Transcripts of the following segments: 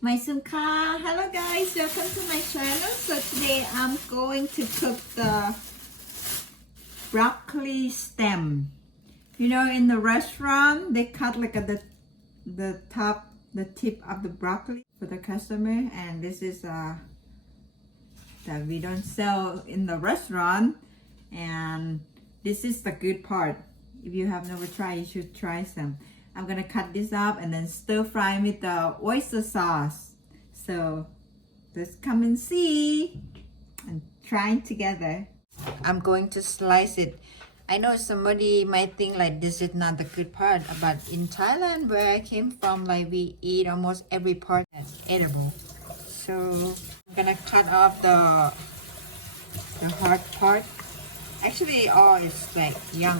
Mai Soong Ka. Hello guys, welcome to my channel. So today I'm going to cook the broccoli stem. You know, in the restaurant they cut like the tip of the broccoli for the customer, and this is that we don't sell in the restaurant, and this is the good part. If you have never tried, you should try some. I'm gonna cut this up and then stir fry with the oyster sauce. So let's come and see and try it together. I'm going to slice it. I know somebody might think like this is not the good part, but in Thailand where I came from, like we eat almost every part that's edible. So I'm gonna cut off the hard part. Actually all is like young.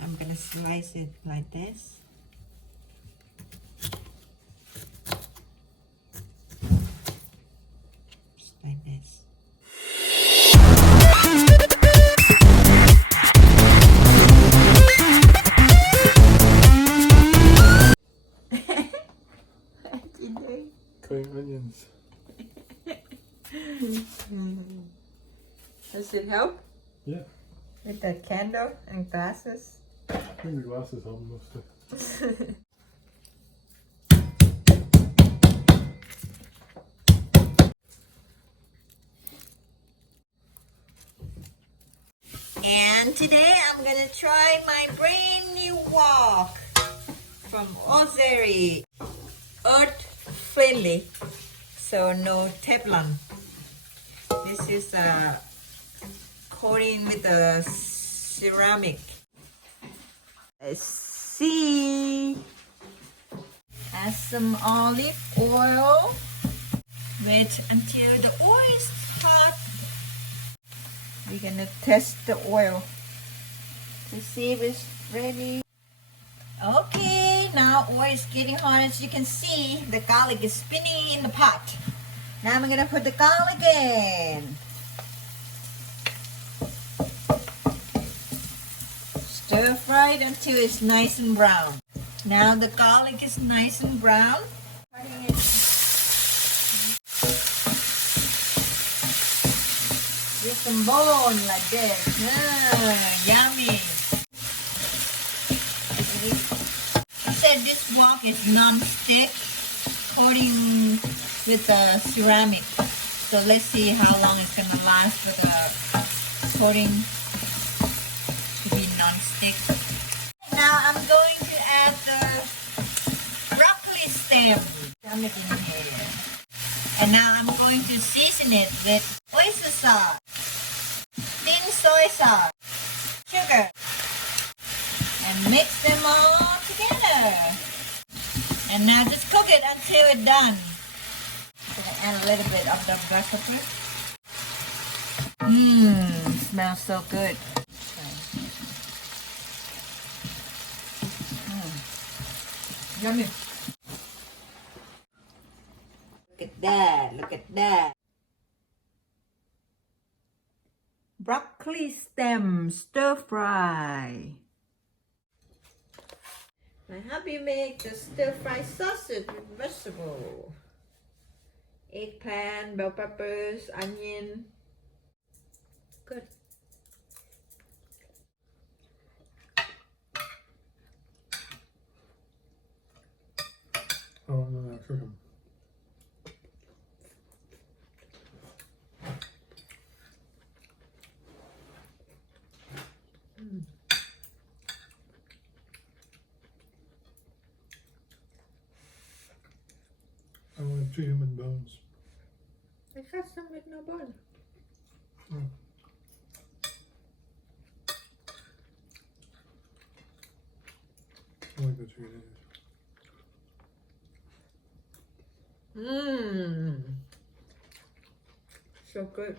I'm gonna slice it like this. Just like this. What you doing? Cutting onions. Does it help? Yeah. With the candle and glasses? I think the glasses help mostly. And today I'm gonna try my brand new wok from Ozeri. Earth friendly, so no Teflon. This is a coating with a ceramic. Let's see. Add some olive oil. Wait until the oil is hot. We're gonna test the oil to see if it's ready. Okay, now oil is getting hot. As you can see, the garlic is spinning in the pot. Now I'm gonna put the garlic in. Stir fry it until it's nice and brown. Now the garlic is nice and brown. With some bone like this. Yummy. I said this wok is non-stick, coating with the ceramic. So let's see how long it's gonna last for the coating to be non-stick. Now I'm going to add the broccoli stem. Dump it in here. And now I'm going to season it with oyster sauce, thin soy sauce, sugar, and mix them all together. And now just cook it until it's done. I'm gonna add a little bit of the black pepper. Smells so good. Yummy. Look at that, look at that. Broccoli stem stir fry. My hubby make the stir fry sausage with vegetable. Eggplant, bell peppers, onion. Good. Oh, no, cook them. I want 2 human bones. I got some with no bone. Oh. I like the chicken. So good.